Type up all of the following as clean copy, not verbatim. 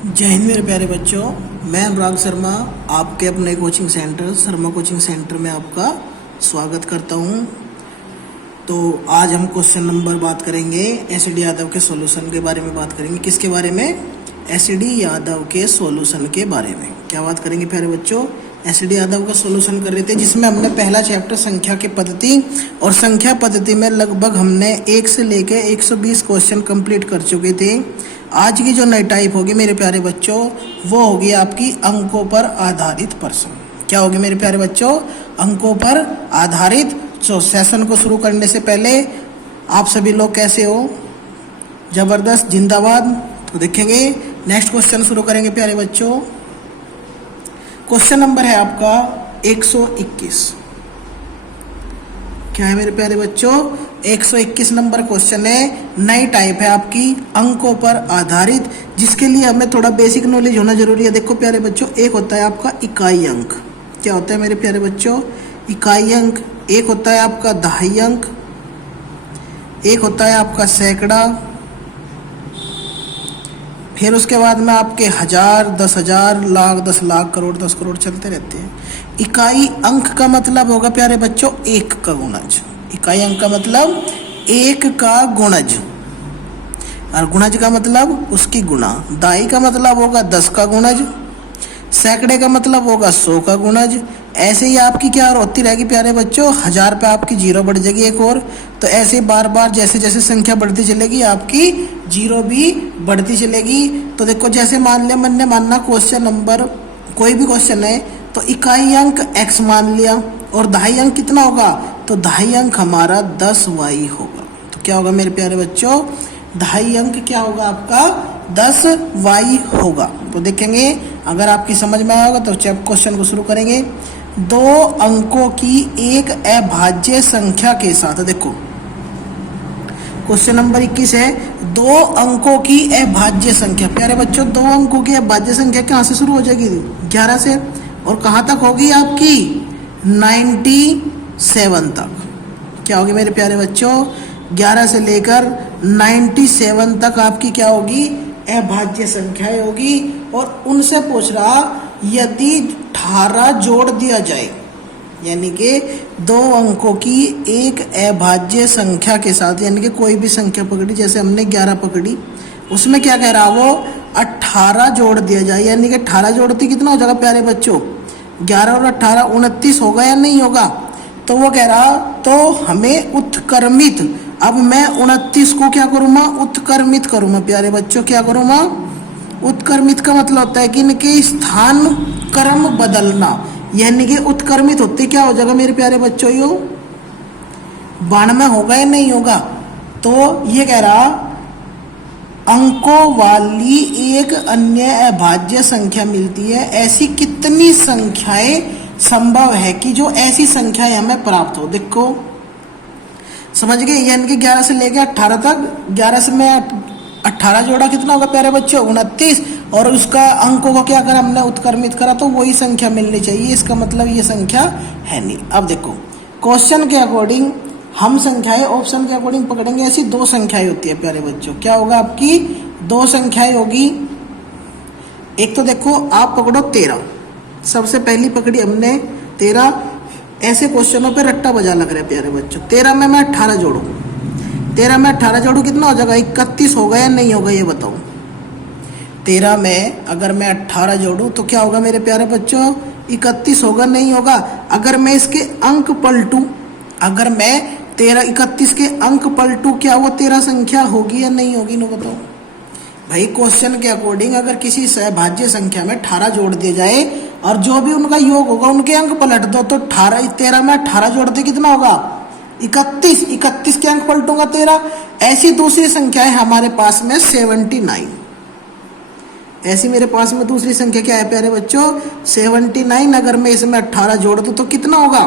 जय हिंद मेरे प्यारे बच्चों। मैं अनुराग शर्मा आपके अपने coaching centre Sharma coaching centre में आपका स्वागत करता हूं। तो आज हम क्वेश्चन नंबर बात करेंगे एसडी यादव के सॉल्यूशन के बारे में बात करेंगे। किसके बारे में? एसडी यादव के सॉल्यूशन के बारे में क्या बात करेंगे प्यारे बच्चों? एसडी यादव का सॉल्यूशन कर रहे थे, जिसमें हमने पहला चैप्टर संख्या की पद्धति और संख्या पद्धति में लगभग हमने 1 से लेकर 120 क्वेश्चन कंप्लीट कर चुके थे। आज की जो नई टाइप होगी मेरे प्यारे बच्चों, वो होगी आपकी अंकों पर आधारित प्रश्न। क्या होगी मेरे प्यारे बच्चों? अंकों पर आधारित। तो सेशन को शुरू करने से पहले आप सभी लोग कैसे हो? जबरदस्त, जिंदाबाद। तो देखेंगे नेक्स्ट क्वेश्चन शुरू करेंगे प्यारे बच्चों। क्वेश्चन नंबर है आपका 121। क्या है मेरे प्यारे बच्चों? 121 नंबर क्वेश्चन है। नई टाइप है आपकी अंकों पर आधारित, जिसके लिए हमें थोड़ा बेसिक नॉलेज होना जरूरी है। देखो प्यारे बच्चों, एक होता है आपका इकाई अंक। क्या होता है मेरे प्यारे बच्चों? इकाई अंक। एक होता है आपका दहाई अंक, एक होता है आपका सैकड़ा, फिर उसके बाद में आपके 1000, 10,000, लाख, 10 लाख, करोड़, 10 करोड़ चलते रहते हैं। इकाई अंक का मतलब होगा प्यारे बच्चों एक का गुणज। इकाई अंक का मतलब एक का गुणज, और गुणज का मतलब उसकी गुणा। दाई का मतलब होगा 10 का गुणज, सैकड़े का मतलब होगा 100 का गुणज। ऐसे ही आपकी क्या होती रहेगी प्यारे बच्चों? 1000 पे आपकी जीरो बढ़ जाएगी एक और। तो ऐसे बार बार जैसे जैसे संख्या बढ़ती चलेगी आपकी जीरो भी बढ़ती चलेगी। तो देखो, जैसे मान लिया, मन ने मानना क्वेश्चन नंबर कोई भी क्वेश्चन है, तो इकाई अंक x मान लिया और दहाई अंक कितना होगा? तो दहाई अंक हमारा 10y होगा। तो क्या होगा मेरे प्यारे बच्चों? दहाई अंक क्या होगा आपका? 10y होगा। तो देखेंगे, अगर आपकी समझ में आएगा तो क्वेश्चन को शुरू करेंगे। 2 अंकों की एक अभाज्य संख्या के साथ, देखो क्वेश्चन नंबर 21 है। 2 अंकों की अभाज्य संख्या। प्यारे बच्चों, 2 अंकों की अभाज्य संख्या कहाँ से शुरू हो जाएगी? 11 से, और कहाँ तक होगी आपकी? 97 तक। क्या होगी मेरे प्यारे बच्चों? 11 से लेकर 97 तक आपकी क्या होगी? अभाज्य संख्याएं होगी। और उनसे पूछ रहा, यदि 18 जोड़ दिया जाए, यानी कि 2 अंकों की एक अभाज्य संख्या के साथ, यानी कि कोई भी संख्या पकड़ी, जैसे हमने 11 पकड़ी, उसमें क्या कह रहा वो? 18 जोड़ दिया जाए, यानी कि 18 जोड़ती कितना हो जाएगा प्यारे बच्चों? 11 और 18 29 होगा या नहीं होगा? तो वो कह रहा, तो हमें उत्क्रमित, अब मैं 29 को क्या करूँगा? उत्क्रमित करूँगा प्यारे बच्चों। क्या करूँगा? उत्क्रमित का मतलब होता है कि इनके स्थान क्रम बदलना, यानी कि उत्क्रमित होते क्या हो जाएगा मेरे प्यारे बच्चों? यो 92 होगा या नहीं होगा? तो ये कह रहा, अंकों वाली एक अन्य अभाज्य संख्या मिलती है। ऐसी कितनी संख्याएं संभव है कि जो ऐसी संख्याएं हमें प्राप्त हो? देखो समझ गए, यानी कि 11 से लेकर 18 तक, 11 से मैं 18 जोड़ा, कितना होगा प्यारे बच्चों? 29, और उसका अंकों को क्या करा हमने? उत्क्रमित करा, तो वही संख्या मिलनी चाहिए। इसका मतलब ये संख्या है नहीं। अब देखो, क्वेश्चन के अकॉर्डिंग हम संख्याएं ऑप्शन के अकॉर्डिंग पकड़ेंगे। ऐसी 2 संख्याएं होती है प्यारे बच्चों। क्या होगा आपकी? 2 संख्याएं होगी। एक तो देखो, आप पकड़ो 13, सबसे पहली पकड़ी हमने 13। ऐसे क्वेश्चनों पे रट्टा बजा लग रहा है प्यारे बच्चों। 13 में मैं 18 जोड़ू, 13 में 18 जोड़ू, कितना हो जाएगा? 31 होगा या नहीं होगा? ये बताओ। 13 में अगर मैं 18 जोड़ू तो क्या होगा मेरे प्यारे बच्चों? 31 होगा, नहीं होगा? अगर मैं इसके अंक पलटू, अगर मैं 31 के अंक पलटू, क्या वो 13 संख्या होगी या नहीं होगी? ना बताओ भाई। क्वेश्चन के अकॉर्डिंग अगर किसी अभाज्य संख्या में 18 जोड़ दिया जाए और जो भी उनका योग होगा उनके अंक पलट दो, तो 13 में 18 जोड़ते कितना होगा? 31। 31 के अंक पलटूंगा 13। ऐसी दूसरी संख्या है हमारे पास में 79। ऐसी मेरे पास में दूसरी संख्या क्या है प्यारे बच्चों? 79। अगर मैं इसमें 18 जोड़ दूं तो कितना होगा?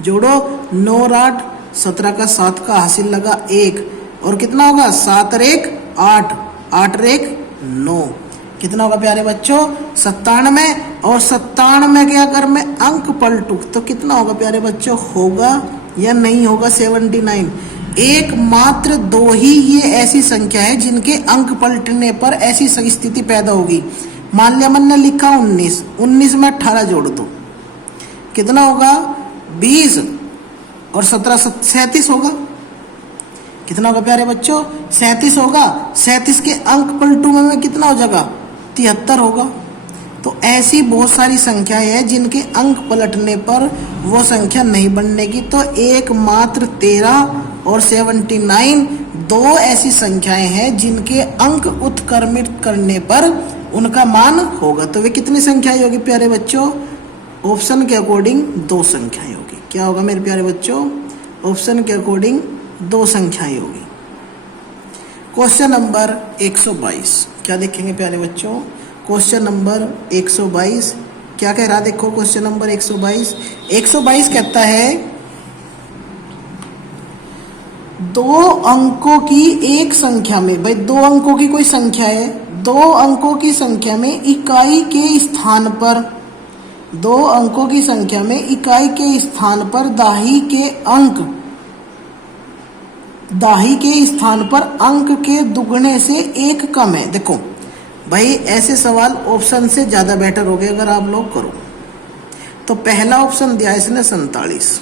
जोड़ो, 9 और 8, 17 का 7 का हासिल लगा 1, और कितना होगा? 7 और 1 8, 8 और 1 9, कितना होगा प्यारे बच्चों? 97। और 97 के अगर मैं अंक पलटू तो कितना होगा प्यारे बच्चों? होगा या नहीं होगा? 79। एकमात्र 2 ही ये ऐसी संख्या है जिनके अंक पलटने पर ऐसी स्थिति पैदा होगी। मान लिया मैंने लिखा 19, 19 में 18 जोड़ दो, कितना होगा 20, और 17 37 होगा। कितना होगा प्यारे बच्चों 37 होगा। 37 के अंक पलटू में कितना हो जाएगा 73 होगा। तो ऐसी बहुत सारी संख्याएं हैं जिनके अंक पलटने पर वो संख्या नहीं बनेगी। तो एकमात्र 13 और 79 2 ऐसी संख्याएं हैं जिनके अंक उत्क्रमित करने पर उनका मान होगा। तो वे कितनी संख्याएं होगी प्यारे बच्चों? ऑप्शन के अकॉर्डिंग 2 संख्याएं होगी। क्या होगा मेरे प्यारे बच्चों? ऑप्शन के अकॉर्डिंग 2 संख्याएं होगी। क्वेश्चन नंबर 122 क्या देखेंगे प्यारे बच्चों? क्वेश्चन नंबर 122 क्या कह रहा है? देखो क्वेश्चन नंबर 122 कहता है 2 अंकों की एक संख्या में, भाई 2 अंकों की कोई संख्या है, 2 अंकों की संख्या में इकाई के स्थान पर, 2 अंकों की संख्या में इकाई के स्थान पर दाही के स्थान पर अंक के दुगने से 1 कम है। देखो भाई ऐसे सवाल ऑप्शन से ज्यादा बेटर हो गए अगर आप लोग करो। तो पहला ऑप्शन दिया इसने 47।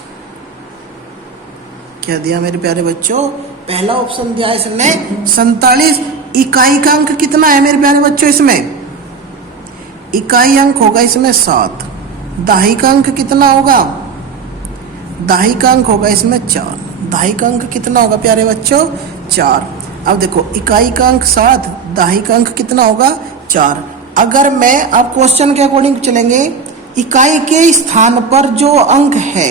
क्या दिया मेरे प्यारे बच्चों? पहला ऑप्शन दिया इसने 47। इकाई का अंक कितना है मेरे प्यारे बच्चों? इसमें इकाई अंक होगा इसमें 7। दाही का अंक कितना होगा? दाही का अंक होगा इसमें 4। दाही का अंक कितना होगा प्यारे बच्चों? 4। अब देखो इकाई का अंक 7, दाही का अंक कितना होगा? 4। अगर मैं अब क्वेश्चन के अकॉर्डिंग चलेंगे, इकाई के स्थान पर जो अंक है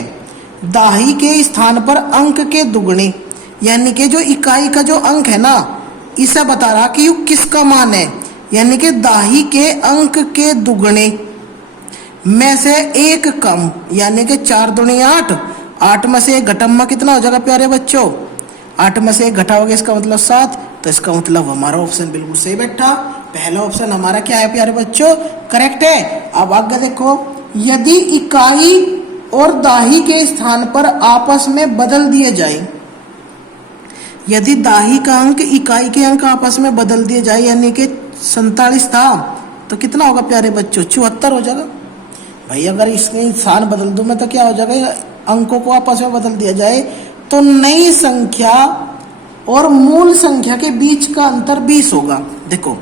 दाही के स्थान पर अंक के दुगने, यानी कि जो इकाई का जो अंक है ना, इसे बता रहा कि किसका मान है, यानी कि दाही के अंक के दुगने में से 1 कम, यानी कि 4 दूनी 8, 8 में से 1 घटाना कितना हो जाएगा प्यारे बच्चों? 8 में से 1 घटाओगे इसका मतलब 7। तो इसका मतलब हमारा ऑप्शन बिल्कुल सही बैठा। पहला ऑप्शन हमारा क्या है प्यारे बच्चों? करेक्ट है। अब आगे देखो, यदि इकाई और दाही के स्थान पर आपस में बदल दिए जाए, यदि दाही का अंक इकाई के अंक आपस में बदल दिए जाए, यानी कि 47 था तो कितना होगा प्यारे बच्चों? 74 हो जाएगा। भाई अगर इसके स्थान बदल दूं मैं तो क्या हो जाएगा? अंकों को आपस में बदल दिया जाए तो नई संख्या और मूल संख्या के बीच का अंतर 20 होगा। देखो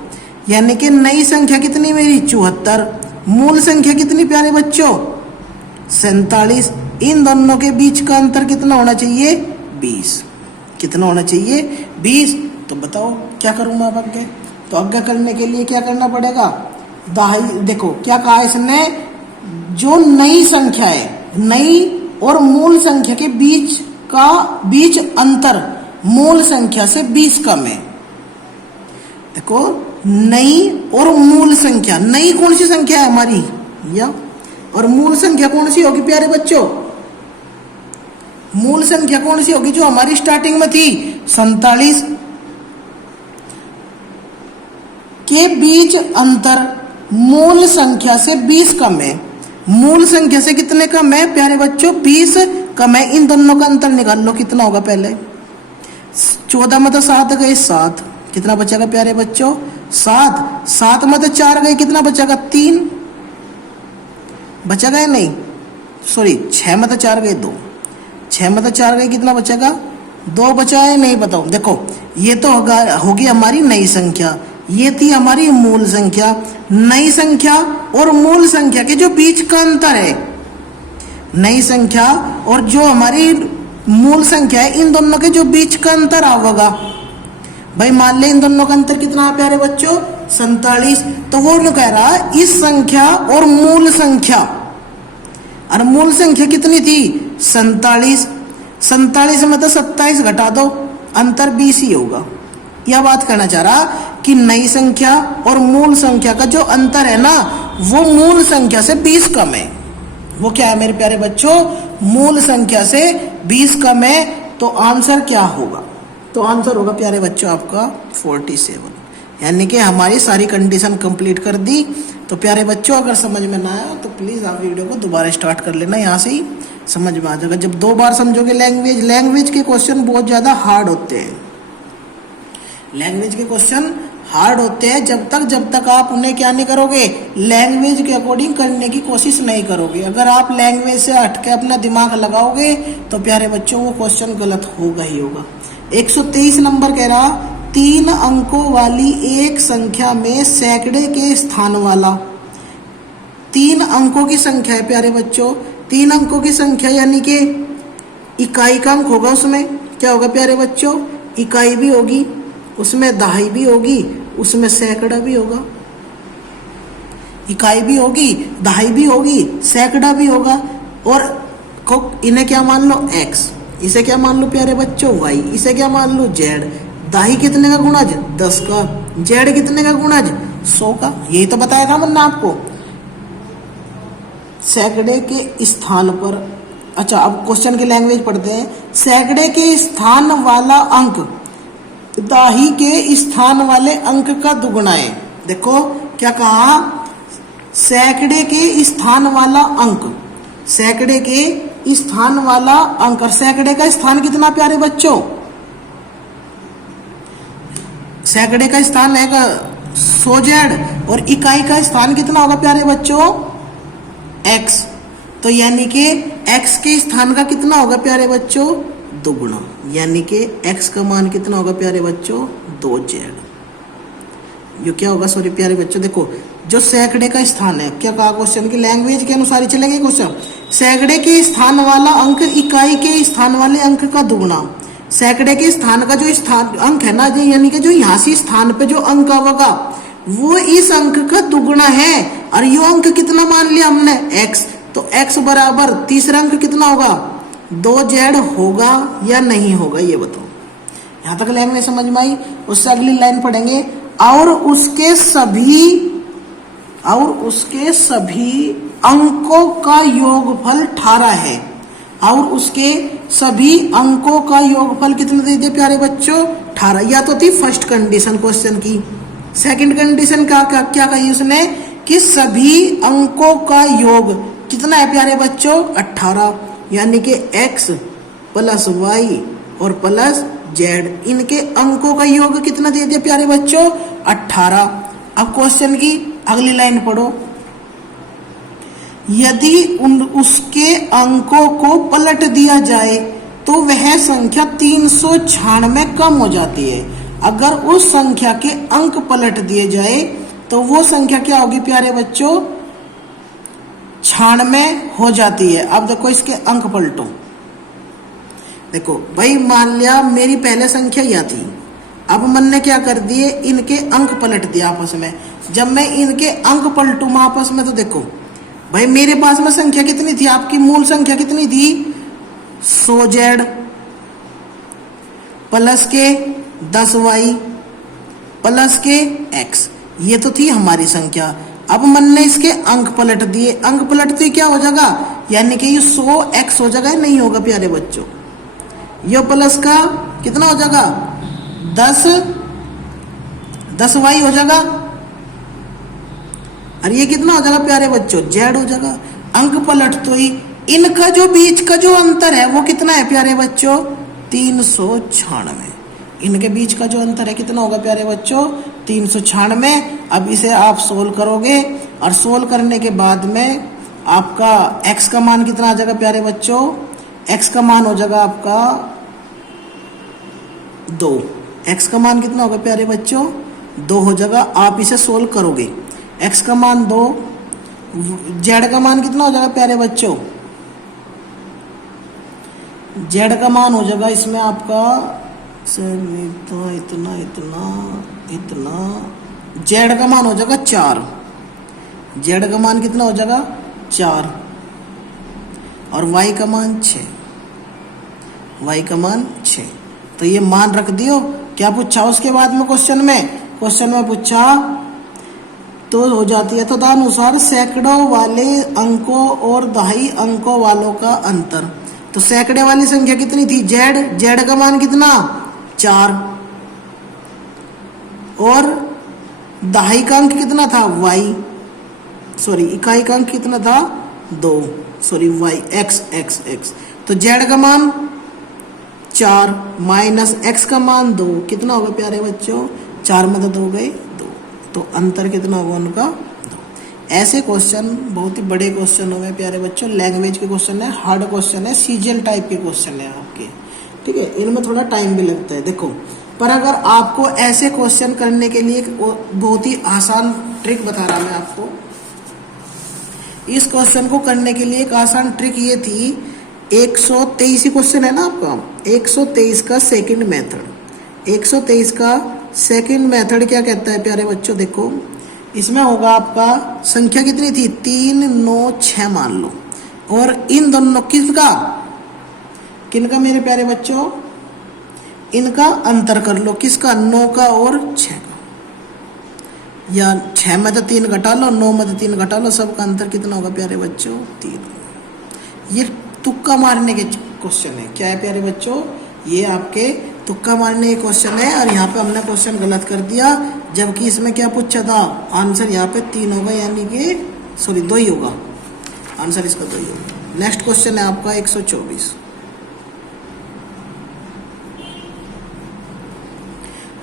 यानी कि नई संख्या कितनी मेरी? 74। मूल संख्या कितनी प्यारे बच्चों? 47। इन दोनों के बीच का अंतर कितना होना चाहिए? 20। कितना होना चाहिए? 20। तो बताओ क्या करूं मैं अब आगे? तो आगे करने के लिए क्या करना पड़ेगा? दाही देखो क्या कहा इसने, जो नई संख्या है, नई और मूल संख्या के बीच अंतर मूल संख्या से 20 कम है। देखो नई और मूल संख्या, नई कौन सी संख्या है हमारी? या और मूल संख्या कौन सी होगी प्यारे बच्चों? मूल संख्या कौन सी होगी जो हमारी स्टार्टिंग में थी? 47 के बीच अंतर मूल संख्या से 20 कम है। मूल संख्या से कितने कम है प्यारे बच्चों? 20 कम है। इन दोनों का अंतर निकाल लो कितना होगा पहले। 14 में तो 7 गए, 7 कितना बचेगा प्यारे बच्चों? 7। 7 में तो 4 गए, कितना बचेगा? 3 बचेगा या नहीं? सॉरी 6 में तो 4 गए, 2। 6 में तो 4 गए, कितना बचेगा? 2 बचा है नहीं? बताओ। देखो ये तो होगी हमारी नई संख्या, ये थी हमारी मूल संख्या। नई संख्या और मूल संख्या के जो बीच का अंतर है, नई संख्या और जो हमारी मूल संख्या है, इन दोनों के जो बीच का अंतर होगा, भाई मान ले इन दोनों का अंतर कितना है प्यारे बच्चों? 47। तो वो कह रहा है इस संख्या और मूल संख्या, और मूल संख्या कितनी थी? 47। 47 में तो 27 घटा दो, अंतर 20 ही होगा। यह बात कहना चाह रहा कि नई संख्या और मूल संख्या का जो अंतर है ना, वो मूल संख्या से 20 कम है। वो क्या है मेरे प्यारे बच्चों? मूल संख्या से 20 कम है। तो आंसर क्या होगा? तो आंसर होगा प्यारे बच्चों आपका 47। यानी कि हमारी सारी कंडीशन कंप्लीट कर दी। तो प्यारे बच्चों अगर समझ में ना आया तो प्लीज़ आप वीडियो को दोबारा स्टार्ट कर लेना यहाँ से ही। समझ में आ जाएगा जब 2 बार समझोगे। लैंग्वेज के क्वेश्चन बहुत ज्यादा हार्ड होते हैं। लैंग्वेज के क्वेश्चन हार्ड होते हैं जब तक आप उन्हें क्या नहीं करोगे, लैंग्वेज के अकॉर्डिंग करने की कोशिश नहीं करोगे। अगर आप लैंग्वेज से हटके अपना दिमाग लगाओगे तो प्यारे बच्चों वो क्वेश्चन गलत होगा ही होगा। 123 नंबर कह रहा 3 अंकों वाली एक संख्या में सैकड़े के स्थान वाला। 3 अंकों की संख्या है प्यारे बच्चों, 3 अंकों की संख्या यानी कि इकाई का अंक होगा, उसमें क्या होगा प्यारे बच्चों, इकाई भी होगी, उसमें दहाई भी होगी, उसमें सैकड़ा भी होगा। इकाई भी होगी, दहाई भी होगी, सैकड़ा भी होगा। और इन्हें क्या मान लो x, इसे क्या मान लो प्यारे बच्चों y, इसे क्या मान लो z। दाही कितने का गुणज 10 का, z कितने का गुणज 100 का। यही तो बताया था मैंने आपको सैकड़े के स्थान पर। अच्छा अब क्वेश्चन की लैंग्वेज पढ़ते हैं। सैकड़े के स्थान वाला अंक दाही के स्थान वाले अंक का दुगुना है। देखो क्या कहा, सैकड़े के स्थान वाला अंक, सैकड़े के स्थान वाला अंक। और सैकड़े का स्थान कितना प्यारे बच्चों, सैकड़े का स्थान है 100z और इकाई का स्थान कितना होगा प्यारे बच्चों x। तो यानी कि x के स्थान का कितना होगा प्यारे बच्चों दुगुना, यानी कि x का मान कितना होगा प्यारे बच्चों 2z। ये क्या होगा सॉरी प्यारे बच्चों, देखो जो सैकड़े का स्थान है, क्या कहा क्वेश्चन की लैंग्वेज के अनुसार ही चलेंगे क्वेश्चन। सैकड़े के स्थान वाला अंक इकाई के स्थान वाले अंक का दुगुना। सैकड़े के स्थान का जो स्थान अंक है ना, यानी कि जो यहाँ से स्थान पे जो अंक आवेगा वो इस अंक का दुगुना है। और यो अंक कितना मान लिया हमने x, तो x बराबर तीसरा अंक कितना होगा 2z होगा या नहीं होगा, ये बताओ। यहां तक लैंग्वेज समझ में आई। उससे अगली लाइन पढ़ेंगे। और उसके सभी अंकों का योगफल 18 है। और उसके सभी अंकों का योगफल कितना दे दिया प्यारे बच्चों 18। या तो थी फर्स्ट कंडीशन क्वेश्चन की। सेकंड कंडीशन क्या कही उसने कि सभी अंकों का योग कितना है प्यारे बच्चों 18, यानी कि x प्लस y और प्लस z, इनके अंकों का योग कितना दे दिया प्यारे बच्चों 18। अब क्वेश्चन की अगली लाइन पढ़ो। यदि उसके अंकों को पलट दिया जाए तो वह संख्या 396 कम हो जाती है। अगर उस संख्या के अंक पलट दिए जाए तो वो संख्या क्या होगी प्यारे बच्चों 96 हो जाती है। अब देखो इसके अंक पलटो। देखो भाई मान लिया मेरी पहले संख्या यह थी, अब मैंने क्या कर दिए इनके अंक पलट दिए आपस में। जब मैं इनके अंक पलटूं आपस में तो देखो भाई मेरे पास में संख्या कितनी थी, आपकी मूल संख्या कितनी थी 100z प्लस के 10y प्लस के x, ये तो थी हमारी संख्या। अब मैंने इसके अंक पलट दिए, अंक पलटते क्या हो जाएगा, यानी कि ये 100x हो जाएगा, नहीं होगा प्यारे बच्चों। ये प्लस का कितना हो जाएगा 10y हो जाएगा, और ये कितना हो जाएगा प्यारे बच्चों z हो जाएगा। अंक पलट तो ही इनका जो बीच का जो अंतर है वो कितना है प्यारे बच्चों 396। इनके बीच का जो अंतर है कितना होगा प्यारे बच्चों 396। अब इसे आप सोल्व करोगे और सोल्व करने के बाद में आपका x का मान कितना आ जाएगा प्यारे बच्चों, x का मान हो जाएगा आपका 2। x का मान कितना होगा प्यारे बच्चों 2 हो जाएगा। आप इसे सोल्व करोगे, x का मान 2, z का मान कितना हो जाएगा प्यारे बच्चों, z का मान हो जाएगा इसमें आपका इतना z का मान हो जाएगा 4। z का मान कितना हो जाएगा 4 और y का मान 6, y का मान 6। तो ये मान रख दियो। क्या पूछा उसके बाद में क्वेश्चन में पूछा तो हो जाती है तदनुसार सैकड़ों वाले अंकों और दहाई अंकों वालों का अंतर। तो सैकड़े वाली संख्या कितनी थी z का मान कितना 4 और दहाई का अंक कितना था y, सॉरी इकाई का अंक कितना था 2, sorry y x x x, तो जेड का मान 4 माइनस एक्स का मान 2, कितना होगा प्यारे बच्चों, 4 में तो 2 गए 2, तो अंतर कितना होगा उनका 2। ऐसे क्वेश्चन बहुत ही बड़े क्वेश्चन हो गए प्यारे बच्चों, लैंग्वेज के क्वेश्चन है, हार्ड क्वेश्चन है, सीजीएल टाइप के क्वेश्चन है आपके, ठीक है, इनमें थोड़ा टाइम भी लगता है। देखो, पर अगर आपको ऐसे क्वेश्चन करने के लिए बहुत ही आसान ट्रिक बता रहा मैं आपको, इस क्वेश्चन को करने के लिए एक आसान ट्रिक ये थी, 123 ही क्वेश्चन है ना आपका, 123 का सेकंड मेथड, 123 का सेकंड मेथड क्या कहता है प्यारे बच्चों, देखो इसमें होगा आपका संख्या कितनी थी 3 9 6 मान लो, और इन दोनों किनका मेरे प्यारे बच्चों, इनका अंतर कर लो, किसका 9 का और 6 का, या 6 में तो 3 घटा लो, 9 में तो 3 घटा लो, सबका अंतर कितना होगा प्यारे बच्चों 3। ये तुक्का मारने के क्वेश्चन है, क्या है प्यारे बच्चों, ये आपके तुक्का मारने के क्वेश्चन है, और यहाँ पे हमने क्वेश्चन गलत कर दिया, जबकि इसमें क्या पूछा था, आंसर यहाँ पे 3 होगा, यानी कि सॉरी 2 ही होगा, आंसर इसका 2 ही होगा। नेक्स्ट क्वेश्चन है आपका 124,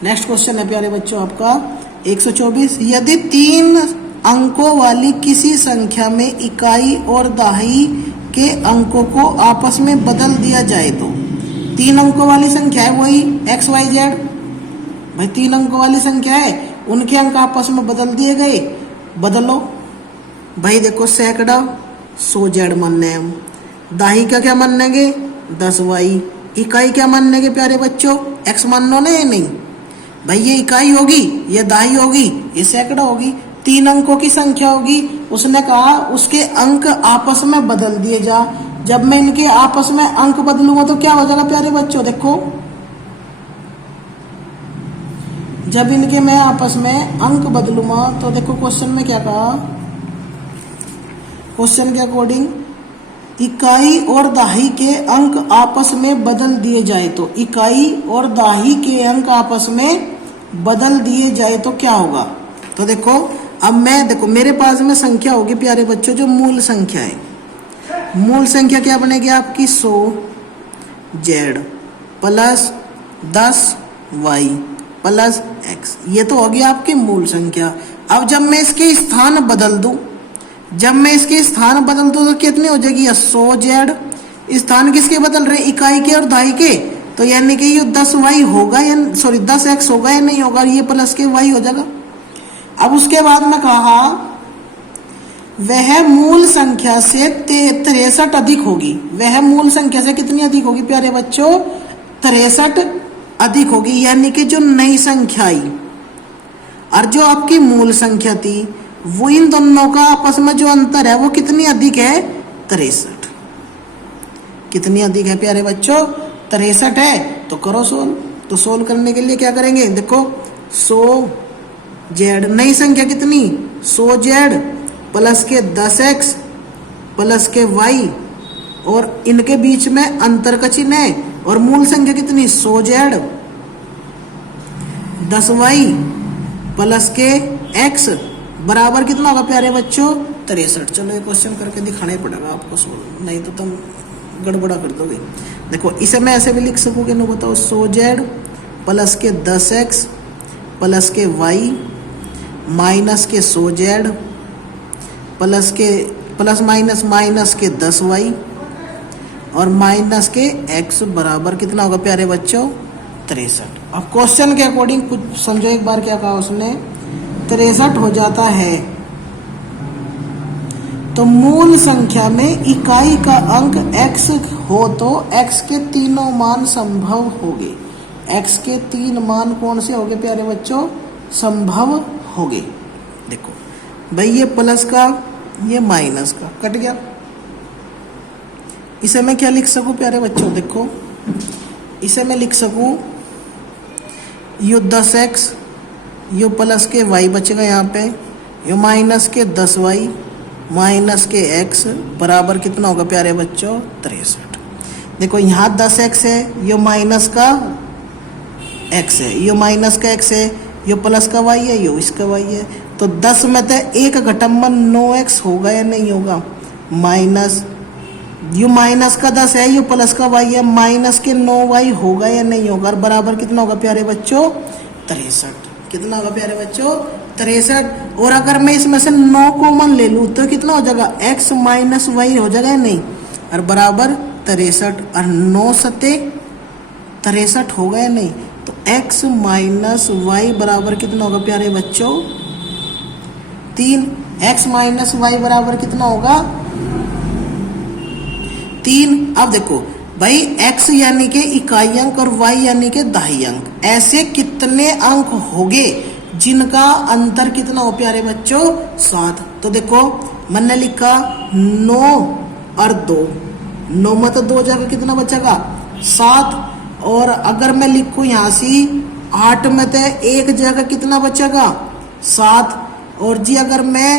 नेक्स्ट क्वेश्चन है प्यारे बच्चों आपका 124, यदि 3 अंकों वाली किसी संख्या में इकाई और दहाई के अंकों को आपस में बदल दिया जाए तो, 3 अंकों वाली संख्या है वही एक्स वाई जेड, भाई 3 अंकों वाली संख्या है, उनके अंक आपस में बदल दिए गए, बदलो भाई, देखो सैकड़ा 100 जेड मानने हम, दाही का क्या मानेंगे 10 वाई, इकाई क्या मानेंगे प्यारे बच्चों, एक्स मानो ना, ये नहीं भाई, ये इकाई होगी, ये दाही होगी, ये सैकड़ा होगी, 3 अंकों की संख्या होगी, उसने कहा उसके अंक आपस में बदल दिए जा, जब मैं इनके आपस में अंक बदलूंगा तो क्या हो जाएगा प्यारे बच्चों, देखो जब इनके मैं आपस में अंक बदलूंगा तो देखो क्वेश्चन में क्या कहा, क्वेश्चन के अकॉर्डिंग इकाई और दाही के अंक आपस में बदल दिए जाए तो, इकाई और दाही के अंक आपस में बदल दिए जाए तो क्या होगा, तो देखो अब मैं, देखो मेरे पास में संख्या होगी प्यारे बच्चों जो मूल संख्या है, मूल संख्या क्या बनेगी आपकी 100 z plus 10 y plus x, ये तो होगी आपकी मूल संख्या। अब जब मैं इसके स्थान बदल दूं, जब मैं इसके स्थान बदल दूं तो कितनी हो जाएगी 100 जेड, स्थान किसके बदल रहे, इकाई के और दाही के, तो यानी कि ये 10 वाई होगा या सॉरी 10 एक्स होगा या नहीं होगा, ये प्लस के वाई हो जाएगा। अब उसके बाद में कहा वह मूल संख्या से 63 अधिक होगी, वह मूल संख्या से कितनी अधिक होगी प्यारे बच्चों 63 अधिक होगी, यानी कि जो नई संख्या आई और जो आपकी मूल संख्या थी वो, इन दोनों का आपस में जो अंतर है वो कितनी अधिक है 63, कितनी अधिक है प्यारे बच्चों 63 है, तो करो सोल्व, तो सोल्व करने के लिए क्या करेंगे, देखो 100 जेड, नई संख्या कितनी 100 जेड प्लस के 10x प्लस के y, और इनके बीच में अंतर का चिन्ह है, और मूल संख्या कितनी 100 जेड 10y प्लस के x बराबर कितना होगा प्यारे बच्चों 63। चलो ये क्वेश्चन करके दिखाना ही पड़ेगा आपको सोल्व, नहीं तो तुम गड़बड़ा कर दोगे। देखो इसे मैं ऐसे भी लिख सकूँगी, ना बताओ 100 जेड प्लस के 10x प्लस के y माइनस के 100 जेड प्लस के प्लस माइनस माइनस के 10 वाई और माइनस के x बराबर कितना होगा प्यारे बच्चों 63। अब क्वेश्चन के अकॉर्डिंग कुछ समझो एक बार, क्या कहा उसने 63 हो जाता है तो मूल संख्या में इकाई का अंक x हो तो x के तीनों मान संभव होंगे, x के 3 मान कौन से होंगे प्यारे बच्चों संभव होंगे। देखो भाई ये प्लस का ये माइनस का कट गया, इसे मैं क्या लिख सकूं प्यारे बच्चों, देखो इसे मैं लिख सकूं यू 10x यू प्लस के y बचेगा यहाँ पे, यू माइनस के 10y माइनस के x बराबर कितना होगा प्यारे बच्चों 63। देखो यहाँ 10x है, यू माइनस का x है, यू माइनस का x है, यू प्लस का y है, यू इसका y है, तो 10 में तो एक घटम्बन 9x होगा या नहीं होगा, माइनस, यू माइनस का 10 है, यू प्लस का y है, माइनस के 9y होगा या नहीं होगा, और बराबर कितना होगा प्यारे बच्चों 63। कितना होगा प्यारे बच्चों 63। और अगर मैं इसमें से 9 कॉमन ले लूँ तो कितना हो जाएगा x माइनस वाई हो जाएगा या नहीं, और बराबर 63, और 9 सते 63 होगा या नहीं, तो x माइनस वाई बराबर कितना होगा प्यारे बच्चों 3। x माइनस वाई बराबर कितना होगा 3। अब देखो भाई x यानी के इकाई अंक और y यानी के दहाई अंक, ऐसे कितने अंक होंगे जिनका अंतर कितना हो प्यारे बच्चों 7। तो देखो मैंने लिखा 9 और 2, 9 में तो 2 जगह कितना बचेगा 7, और अगर मैं लिखूं यहाँ से 8 में तो 1 जगह कितना बचेगा 7, और जी अगर मैं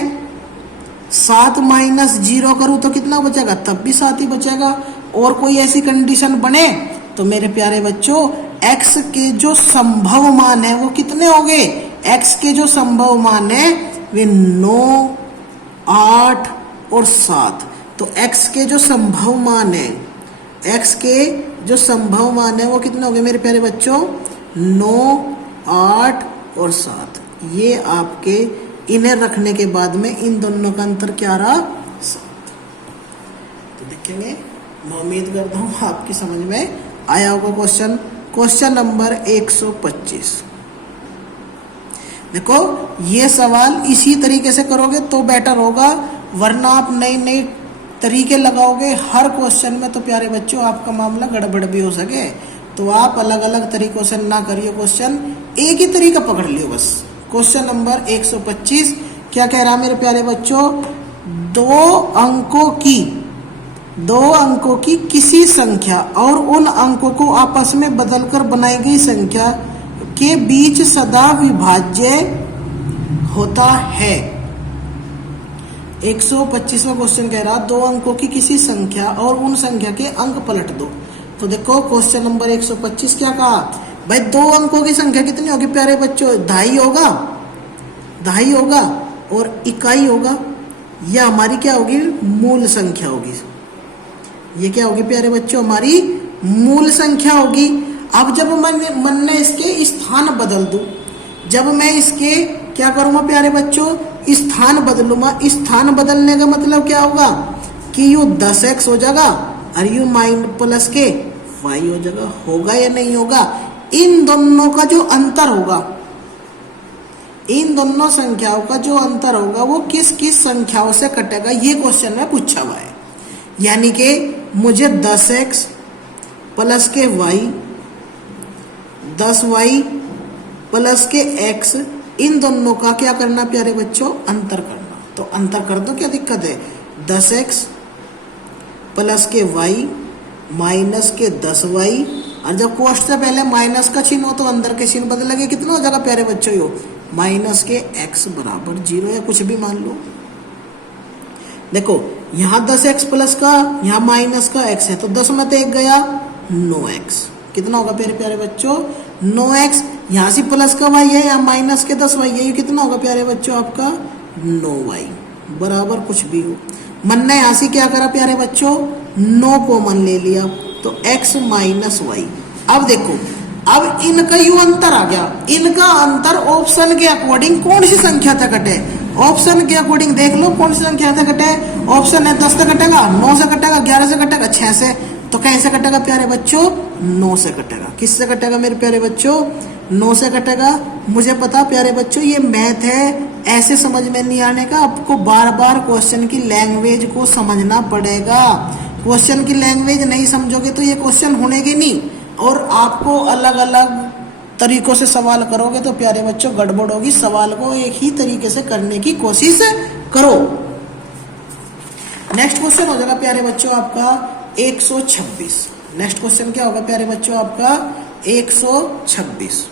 7 माइनस 0 करूँ तो कितना बचेगा, तब भी 7 ही बचेगा। और कोई ऐसी कंडीशन बने तो मेरे प्यारे बच्चों x के जो संभव मान है वो कितने होंगे, x के जो संभव मान है वे 9, 8 और 7। तो x के जो संभव मान है, x के जो संभव मान है वो कितने होंगे मेरे प्यारे बच्चों 9, 8 और 7। ये आपके इन्हें रखने के बाद में इन दोनों का अंतर क्या रहा 7। तो देखेंगे, मैं उम्मीद करता हूँ आपकी समझ में आया होगा। Question number 125। देखो ये सवाल इसी तरीके से करोगे तो बेटर होगा, वरना आप नई नई तरीके लगाओगे हर क्वेश्चन में तो प्यारे बच्चों आपका मामला गड़बड़ भी हो सके। तो आप अलग अलग तरीकों से ना करिए क्वेश्चन, एक ही तरीका पकड़ लियो बस। क्वेश्चन नंबर 125 क्या कह रहा मेरे प्यारे बच्चों, दो अंकों की किसी संख्या और उन अंकों को आपस में बदलकर बनाई गई संख्या के बीच सदा विभाज्य होता है। 125वां क्वेश्चन कह रहा 2 अंकों की किसी संख्या और उन संख्या के अंक पलट दो। तो देखो क्वेश्चन नंबर 125 क्या कहा भाई, 2 अंकों की संख्या कितनी होगी प्यारे बच्चों, दहाई होगा और इकाई होगा, यह हमारी क्या होगी मूल संख्या होगी। ये क्या होगी प्यारे बच्चों हमारी मूल संख्या होगी। अब जब मैं इसके स्थान बदल दूं, जब मैं इसके क्या करूंगा प्यारे बच्चों स्थान बदलूंगा, स्थान बदलने का मतलब क्या होगा कि यू 10x हो जाएगा और यू प्लस के y हो जाएगा। होगा या नहीं होगा, इन दोनों का जो अंतर होगा, इन दोनों संख्याओं का जो अंतर होगा वो किस किस संख्याओं से कटेगा, ये क्वेश्चन में पूछा हुआ है। यानी कि मुझे 10x प्लस के y, 10y प्लस के x, इन दोनों का क्या करना प्यारे बच्चों अंतर करना। तो अंतर कर दो, क्या दिक्कत है, 10x प्लस के y माइनस के 10y, और जब कोष्ठ से पहले माइनस का चिन्ह हो तो अंदर के चिन्ह बदलेंगे, कितना हो जाएगा प्यारे बच्चों यो माइनस के x बराबर 0 या कुछ भी मान लो। देखो यहाँ 10x प्लस का, यहाँ माइनस का x है तो 10 में तो 1 गया 9x, कितना होगा प्यारे प्यारे बच्चों 9x। यहाँ से प्लस का y है, यहाँ माइनस के 10y है, ये कितना होगा प्यारे बच्चों आपका 9y बराबर कुछ भी हो। मन ने यहाँ से क्या करा प्यारे बच्चों 9 कॉमन ले लिया तो x माइनस वाई। अब देखो अब इनका यू अंतर आ गया, इनका अंतर ऑप्शन के अकॉर्डिंग कौन सी संख्या तक कटे, ऑप्शन के अकॉर्डिंग देख लो कौन सी संख्या से कटे। ऑप्शन है 10 से कटेगा, 9 से कटेगा, 11 से कटेगा, 6 से, तो कैसे कटेगा प्यारे बच्चों 9 से कटेगा। किससे कटेगा मेरे प्यारे बच्चों 9 से कटेगा। मुझे पता प्यारे बच्चों ये मैथ है, ऐसे समझ में नहीं आने का, आपको बार बार क्वेश्चन की लैंग्वेज को समझना पड़ेगा। क्वेश्चन की लैंग्वेज नहीं समझोगे तो ये क्वेश्चन होनेगे नहीं, और आपको अलग अलग तरीकों से सवाल करोगे तो प्यारे बच्चों गड़बड़ होगी। सवाल को एक ही तरीके से करने की कोशिश करो। नेक्स्ट क्वेश्चन हो जाएगा प्यारे बच्चों आपका 126। नेक्स्ट क्वेश्चन क्या होगा प्यारे बच्चों आपका 126।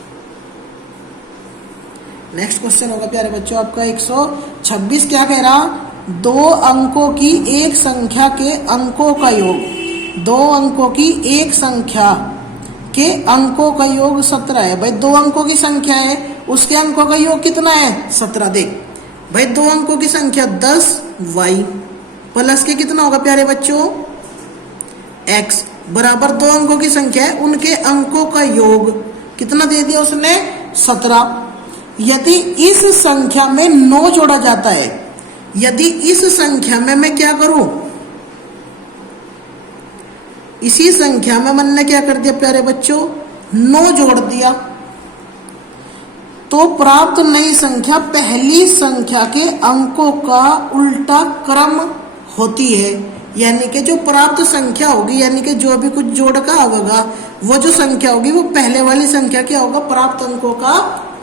नेक्स्ट क्वेश्चन होगा प्यारे बच्चों आपका 126। क्या कह रहा, 2 अंकों की एक संख्या के अंकों का योग, 2 अंकों की एक संख्या के अंकों का योग 17 है। भाई 2 अंकों की संख्या है, उसके अंकों का योग कितना है 17। देख भाई 2 अंकों की संख्या 10y प्लस के कितना होगा प्यारे बच्चों x बराबर दो अंकों की संख्या है, उनके अंकों का योग कितना दे दिया उसने 17। यदि इस संख्या में 9 जोड़ा जाता है, यदि इस संख्या में मैं क्या करूं, इसी संख्या में मैंने क्या कर दिया प्यारे बच्चों 9 जोड़ दिया, तो प्राप्त नई संख्या पहली संख्या के अंकों का उल्टा क्रम होती है। यानी कि जो प्राप्त संख्या होगी, यानी कि जो भी कुछ जोड़ का होगा, वो जो संख्या होगी वो पहले वाली संख्या क्या होगा, प्राप्त अंकों का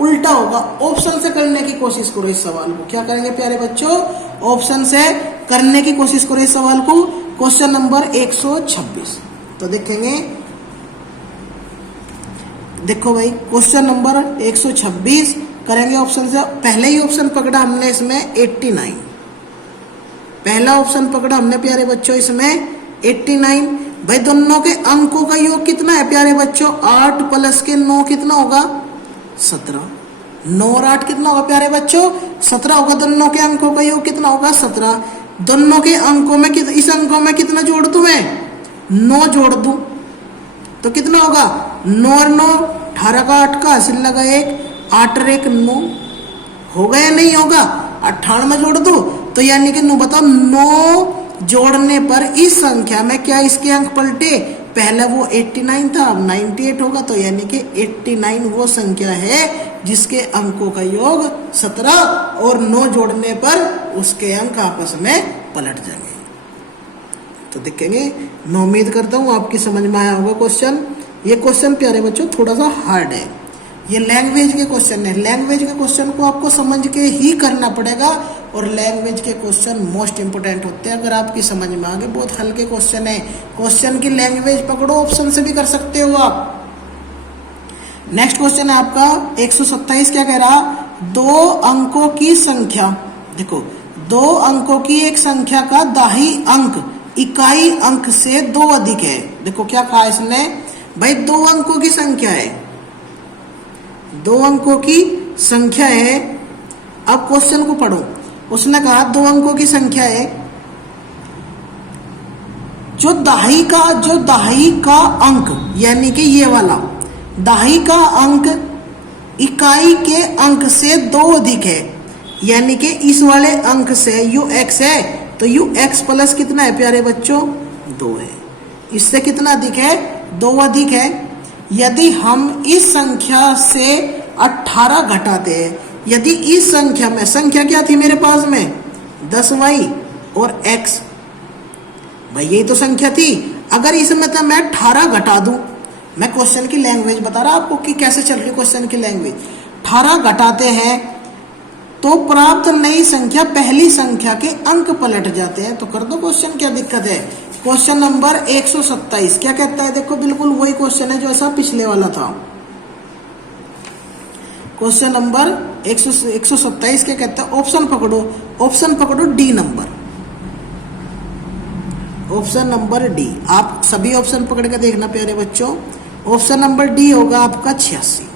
उल्टा होगा। ऑप्शन से करने की कोशिश करो इस सवाल को। क्या करेंगे प्यारे बच्चों, ऑप्शन से करने की कोशिश करो इस सवाल को। क्वेश्चन नंबर 126 तो देखेंगे, देखो भाई क्वेश्चन नंबर 126 करेंगे ऑप्शन से। पहले ही ऑप्शन पकड़ा हमने इसमें 89, पहला ऑप्शन पकड़ा हमने प्यारे बच्चों इसमें 89। भाई दोनों के अंकों का योग कितना है प्यारे बच्चों, 8 प्लस के 9 कितना होगा 17। 9 और 8 कितना होगा प्यारे बच्चों 17 होगा। दोनों के अंकों का योग कितना होगा 17। दोनों के अंकों में इस अंकों में कितना जोड़ दूं मैं 9 जोड़ दूं तो कितना होगा 9 और 9 18 का 8 का हासिल लगा 1, 8 और 1 9 होगा या नहीं होगा। 98 में जोड़ दो तो यानी कि 9 बताओ 9 जोड़ने पर इस संख्या में क्या इसके अंक पलटे, पहले वो 89 था अब 98 होगा, तो यानी कि 89 वो संख्या है जिसके अंकों का योग 17 और 9 जोड़ने पर उसके अंक आपस में पलट जाएंगे। तो देखेंगे, मैं उम्मीद करता हूँ आपकी समझ में आया होगा क्वेश्चन। ये क्वेश्चन प्यारे बच्चों थोड़ा सा हार्ड है, ये लैंग्वेज के क्वेश्चन है। लैंग्वेज के क्वेश्चन को आपको समझ के ही करना पड़ेगा और लैंग्वेज के क्वेश्चन मोस्ट इंपोर्टेंट होते हैं। अगर आपकी समझ में आ गए, बहुत हल्के क्वेश्चन है। क्वेश्चन की लैंग्वेज पकड़ो, ऑप्शन से भी कर सकते हो आप। नेक्स्ट क्वेश्चन है आपका 127। क्या कह रहा, 2 अंकों की संख्या, देखो 2 अंकों की एक संख्या का दाही अंक इकाई अंक से 2 अधिक है। देखो क्या कहा इसने, भाई 2 अंकों की संख्या है, 2 अंकों की संख्या है। अब क्वेश्चन को पढ़ो, उसने कहा 2 अंकों की संख्या है, जो दाही का अंक यानी कि ये वाला दाही का अंक इकाई के अंक से 2 अधिक है, यानी कि इस वाले अंक से यू एक्स है तो यू एक्स प्लस कितना है प्यारे बच्चों 2 है, इससे कितना अधिक है 2 अधिक है। यदि हम इस संख्या से 18 घटाते हैं, यदि इस संख्या में, संख्या क्या थी मेरे पास में 10y और x, भाई यही तो संख्या थी। अगर इसमें तो मैं 18 घटा दूं, मैं क्वेश्चन की लैंग्वेज बता रहा आपको कि कैसे चल रही क्वेश्चन की लैंग्वेज। 18 घटाते हैं तो प्राप्त नई संख्या पहली संख्या के अंक पलट जाते हैं। तो कर दो क्वेश्चन, क्या दिक्कत है। क्वेश्चन नंबर 127 क्या कहता है, देखो बिल्कुल वही क्वेश्चन है जो ऐसा पिछले वाला था। क्वेश्चन नंबर 127 क्या कहता है, ऑप्शन पकड़ो, ऑप्शन पकड़ो D number, option number D. आप सभी ऑप्शन पकड़ के देखना प्यारे बच्चों। ऑप्शन नंबर डी होगा आपका 86।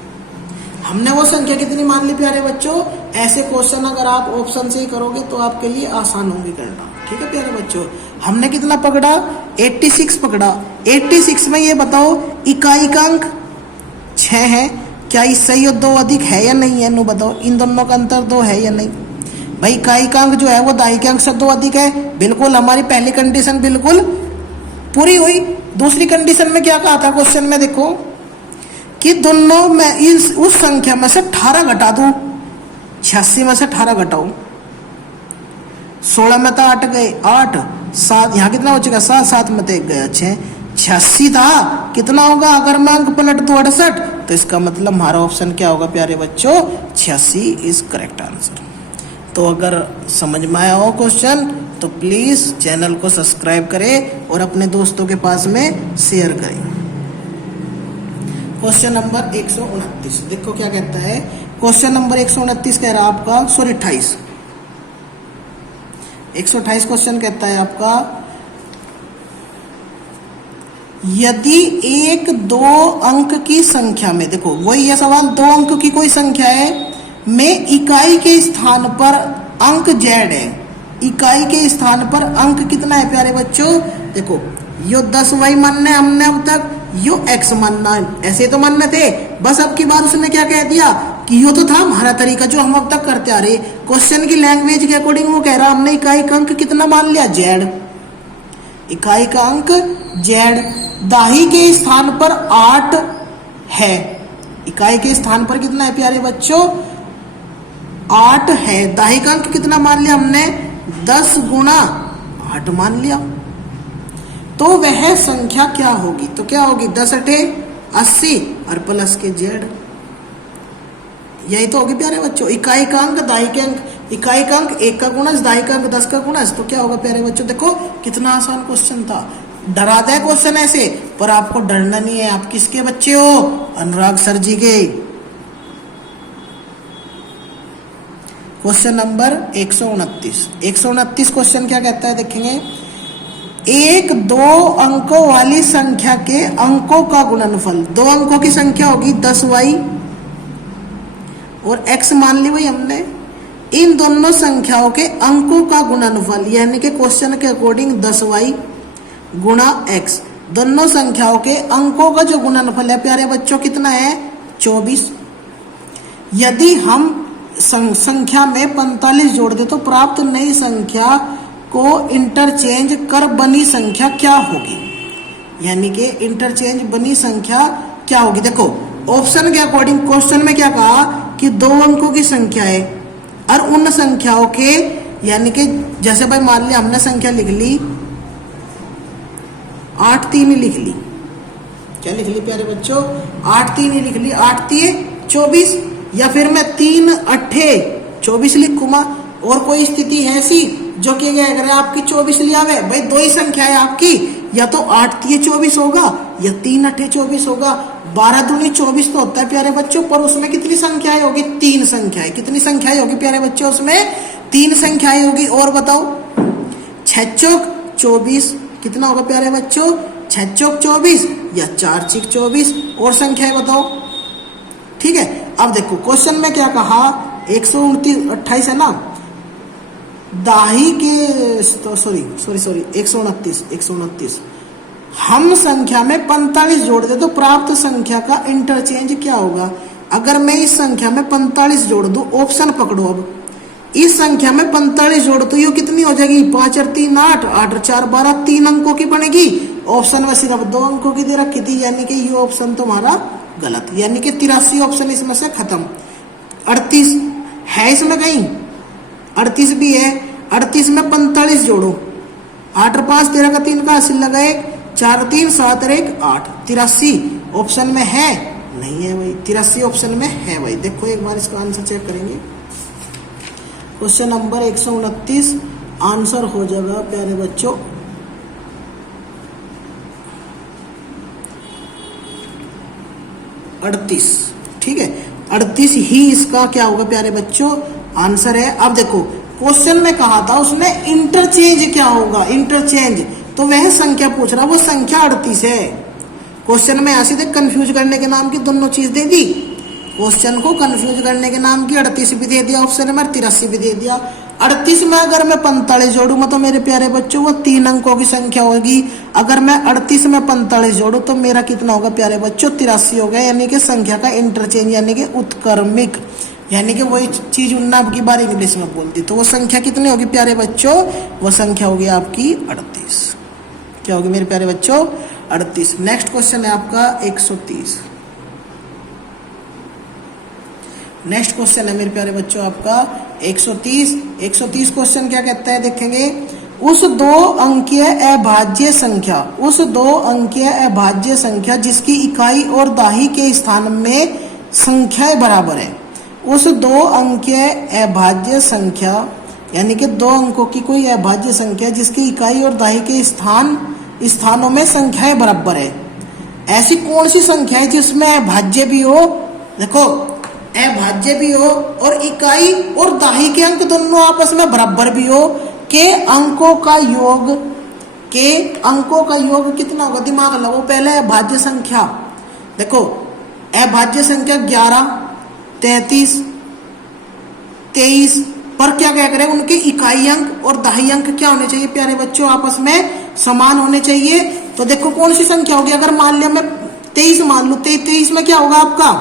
हमने वो संख्या कितनी मान ली प्यारे बच्चों, ऐसे क्वेश्चन अगर आप ऑप्शन से ही करोगे तो आपके लिए आसान होंगे करना, ठीक है प्यारे बच्चों। हमने कितना पकड़ा 86 पकड़ा। 86 में ये बताओ इकाई का अंक 6 है, क्या इससे ही 2 अधिक है या नहीं है, नो बताओ, इन दोनों का अंतर 2 है या नहीं। भाई इकाई का अंक जो है वो दाई के अंक से 2 अधिक है, बिल्कुल हमारी पहली कंडीशन बिल्कुल पूरी हुई। दूसरी कंडीशन में क्या कहा था क्वेश्चन में, देखो कि दोनों में उस संख्या में से 18 घटा दूं, 86 में से 18 घटाऊं, 16 में तो 8 गए 8, 7 यहाँ कितना बचेगा 7, 7 में तो 1 गया 6, 86 था, कितना होगा अगर मैं अंक पलट दूं 68, तो इसका मतलब हमारा ऑप्शन क्या होगा प्यारे बच्चों 86 इज करेक्ट आंसर। तो अगर समझ में आया हो क्वेश्चन तो प्लीज चैनल को सब्सक्राइब करें और अपने दोस्तों के पास में शेयर करें। क्वेश्चन नंबर 129 देखो क्या कहता है। क्वेश्चन नंबर 129 कह रहा है आपका, सॉरी 28, 128 क्वेश्चन कहता है आपका, यदि एक 2 अंक की संख्या में, देखो वही है सवाल, 2 अंक की कोई संख्या है में इकाई के स्थान पर अंक z है, इकाई के स्थान पर अंक कितना है प्यारे बच्चों? देखो यो 10y मानना है हमने अब तक, यो x मानना है, ऐसे तो मानने थे। बस अब की बार उसने क्या कह दिया कि यो तो था हमारा तरीका जो हम अब तक करते आ रहे। क्वेश्चन की लैंग्वेज के अकॉर्डिंग वो कह रहा हमने इकाई का अंक कितना मान लिया? z। इकाई का अंक z। दाही के स्थान पर 8 है। इकाई के स्थान पर कितना है प्यारे बच्चों? 8 है। दाही का अंक कितना मान लिया हमने? 10 गुणा 8 मान लिया। तो वह संख्या क्या होगी? तो क्या होगी? 10 अठे 80 और प्लस के z। यही तो होगी प्यारे बच्चों इकाई का अंक दाही के अंक। इकाई का अंक 1 का गुणज, दाही का अंक 10 का गुणज। तो क्या होगा प्यारे बच्चों? देखो कितना आसान क्वेश्चन था। डरा दे क्वेश्चन ऐसे, पर आपको डरना नहीं है। आप किसके बच्चे हो? अनुराग सर जी के। Question number 129। 129 क्वेश्चन क्या कहता है देखेंगे। एक 2 अंकों वाली संख्या के अंकों का गुणनफल। 2 अंकों की संख्या होगी 10y और x मान ली भाई हमने। इन दोनों संख्याओं के अंकों का गुणनफल यानी कि क्वेश्चन के अकॉर्डिंग 10y गुणा x। दोनों संख्याओं के अंकों का जो गुणनफल है प्यारे बच्चों कितना है? 24। यदि हम संख्या में 45 जोड़ दे तो प्राप्त नई संख्या को इंटरचेंज कर बनी संख्या क्या होगी? यानी कि इंटरचेंज बनी संख्या क्या होगी? देखो ऑप्शन के अकॉर्डिंग क्वेश्चन में क्या कहा कि 2 अंकों की संख्या है और उन संख्याओं के यानी कि जैसे भाई मान लिया हमने संख्या लिख ली 8 3 लिख ली। क्या लिख ली प्यारे बच्चों? 8 3 लिख ली। 8 3 24 या फिर मैं 3 अठे 24 लिखूंगा। और कोई स्थिति है ऐसी जो कि अगर आपकी 24 लिया हुआ भाई 2 ही संख्या है आपकी, या तो 8 3 24 होगा या 3 अठे 24 होगा। 12 दूनी 24 तो होता है प्यारे बच्चों, पर उसमें कितनी संख्याएं होगी? 3 संख्याएं। कितनी संख्याएं होगी प्यारे बच्चों? उसमें 3 संख्याएं होगी। और बताओ 6 चौक 24 कितना होगा प्यारे बच्चों? 6 चौक 24 या 4 6 24। और संख्याएं बताओ। ठीक है, अब देखो क्वेश्चन में क्या कहा 128 है ना, दाही के तो सॉरी 129 हम संख्या में 45 जोड़ दे तो प्राप्त संख्या का इंटरचेंज क्या होगा? अगर मैं इस संख्या में 45 जोड़ दूं, ऑप्शन पकड़ो। अब इस संख्या में 45 जोड़ तो ये कितनी हो जाएगी? 5 और 3 8, 8 और 4 12, 3 अंकों की बनेगी। ऑप्शन में सिर्फ 2 अंकों की दे रखी थी, यानी कि ये ऑप्शन तुम्हारा गलत, यानी कि 83 ऑप्शन इसमें से खत्म। 38 है इसमें कहीं? 38 भी है। 38 में 45 जोड़ो, 8 और 5 13 का 3 का 80 लगा 1, 4 3 7 और 1 8। 83 ऑप्शन में है? नहीं है भाई। 83 ऑप्शन में है भाई। देखो एक बार इसका आंसर चेक करेंगे। क्वेश्चन नंबर 129 आंसर हो जाएगा प्यारे बच्चों 38। ठीक है, 38 ही इसका क्या होगा प्यारे बच्चों? आंसर है। अब देखो क्वेश्चन में कहा था उसने इंटरचेंज क्या होगा? इंटरचेंज तो वह संख्या पूछ रहा, वो संख्या 38 है। क्वेश्चन में ऐसे थे कंफ्यूज करने के नाम की दोनों चीज दे दी। क्वेश्चन को कंफ्यूज करने के नाम की 38 भी दे दिया ऑप्शन में, 83 भी दे दिया। 38 में अगर मैं 45 जोड़ूंगा तो मेरे प्यारे बच्चों वो 3 अंकों की संख्या होगी। अगर मैं 38 में 45 जोड़ू तो मेरा कितना होगा प्यारे बच्चों? 83 हो गया। यानी कि संख्या का इंटरचेंज यानी कि उत्क्रमिक, यानी कि वही चीज उन्नाब की बार इंग्लिश में बोलती तो वो संख्या कितनी होगी प्यारे बच्चों? वो संख्या होगी आपकी 38। क्या होगी मेरे प्यारे बच्चों? 38। नेक्स्ट क्वेश्चन है आपका 130। नेक्स्ट क्वेश्चन है मेरे प्यारे बच्चों आपका 130। 130 क्वेश्चन क्या कहता है देखेंगे। उस 2 अंकीय अभाज्य संख्या, उस 2 अंकीय अभाज्य संख्या जिसकी इकाई और दाही के स्थान में संख्याएं बराबर है। उस 2 अंकीय अभाज्य संख्या यानी कि 2 अंकों की कोई अभाज्य संख्या जिसकी इकाई और दाही के स्थानों में संख्याएं बराबर है। ऐसी कौन सी संख्या है जिसमें अभाज्य भी हो? देखो अभाज्य भी हो और इकाई और दाही के अंक दोनों आपस में बराबर भी हो। के अंकों का योग कितना होगा? दिमाग लगाओ। पहले अभाज्य संख्या देखो, अभाज्य संख्या 11 33 23 पर क्या क्या करें, उनके इकाई अंक और दहाई अंक क्या होने चाहिए प्यारे बच्चों, आपस में समान होने चाहिए। तो देखो कौन सी संख्या होगी, अगर मान लिया मैं 23 मान लू, 23 में क्या होगा आपका,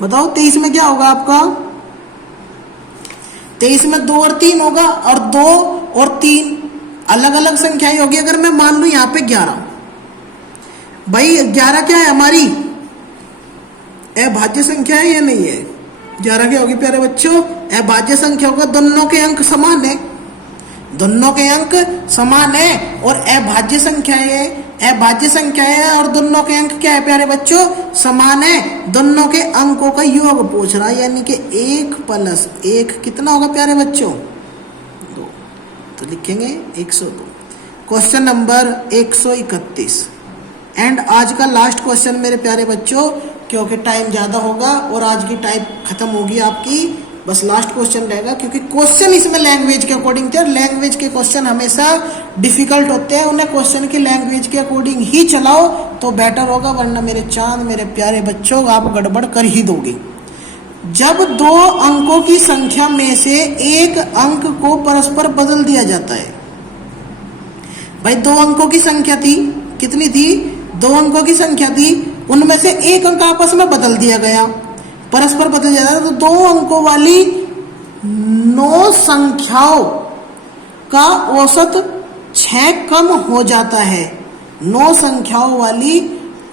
बताओ 23 में क्या होगा आपका, 23 में 2 और 3 होगा, और 2 और 3 अलग अलग संख्याएं होगी। अगर मैं मान लू यहां पे 11, भाई 11 क्या है हमारी अभाज्य संख्या है या नहीं है, 11 क्या होगी प्यारे बच्चों, अभाज्य संख्या होगा, दोनों के अंक समान है, दोनों के अंक समान है, और अभाज्य संख्या है, अभाज्य संख्या है और दोनों के अंक क्या है प्यारे बच्चों, समान है, दोनों के अंकों का योग पूछ रहा है, यानी कि 1 + 1 कितना होगा प्यारे बच्चों, 2, तो लिखेंगे 102। क्वेश्चन नंबर 131 एंड आज का लास्ट क्वेश्चन मेरे प्यारे बच्चों, क्योंकि टाइम ज्यादा होगा और आज की टाइम खत्म होगी आपकी, बस लास्ट क्वेश्चन रहेगा, क्योंकि क्वेश्चन इसमें लैंग्वेज के अकॉर्डिंग थे, और लैंग्वेज के क्वेश्चन हमेशा डिफिकल्ट होते हैं, उन्हें क्वेश्चन की लैंग्वेज के अकॉर्डिंग ही चलाओ तो बेटर होगा, वरना मेरे चांद मेरे प्यारे बच्चों आप गड़बड़ कर ही दोगे। जब 2 अंकों की संख्या में से एक अंक को परस्पर बदल दिया जाता है, भाई 2 अंकों की संख्या थी, कितनी थी, 2 अंकों की संख्या थी, उनमें से एक अंक आपस में बदल दिया गया, परस्पर बदल जाता है, तो 2 अंकों वाली 9 संख्याओं का औसत 6 कम हो जाता है, 9 संख्याओं वाली,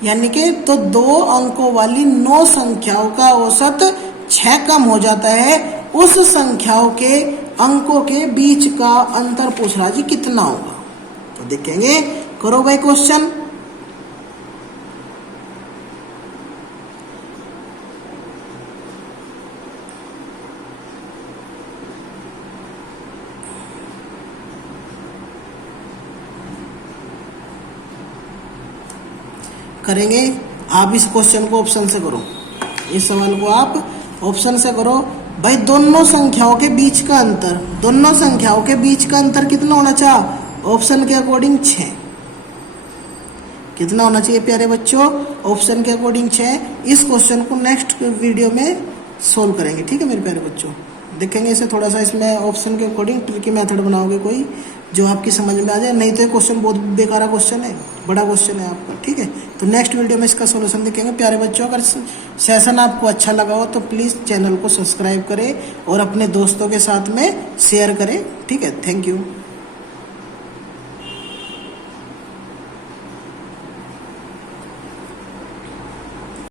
यानी कि तो 2 अंकों वाली 9 संख्याओं का औसत 6 कम हो जाता है, उस संख्याओं के अंकों के बीच का अंतर पूछ रहा जी कितना होगा। तो देखेंगे, करो भाई क्वेश्चन। करेंगे आप इस क्वेश्चन को ऑप्शन से करो, इस सवाल को आप ऑप्शन से करो। भाई दोनों संख्याओं के बीच का अंतर, दोनों संख्याओं के बीच का अंतर कितना होना चाहिए, ऑप्शन के अकॉर्डिंग 6, कितना होना चाहिए प्यारे बच्चों, ऑप्शन के अकॉर्डिंग 6। इस क्वेश्चन को नेक्स्ट वीडियो में सोल्व करेंगे, ठीक है मेरे प्यारे बच्चों। देखेंगे इसे थोड़ा सा, इसमें ऑप्शन के अकॉर्डिंग ट्रिकी मेथड बनाओगे कोई जो आपकी समझ में आ जाए, नहीं तो ये क्वेश्चन बहुत बेकार क्वेश्चन है, बड़ा क्वेश्चन है आपका, ठीक है। तो नेक्स्ट वीडियो में इसका सॉल्यूशन देखेंगे प्यारे बच्चों। अगर सेशन आपको अच्छा लगा हो तो प्लीज़ चैनल को सब्सक्राइब करें और अपने दोस्तों के साथ में शेयर करें, ठीक है। Thank you.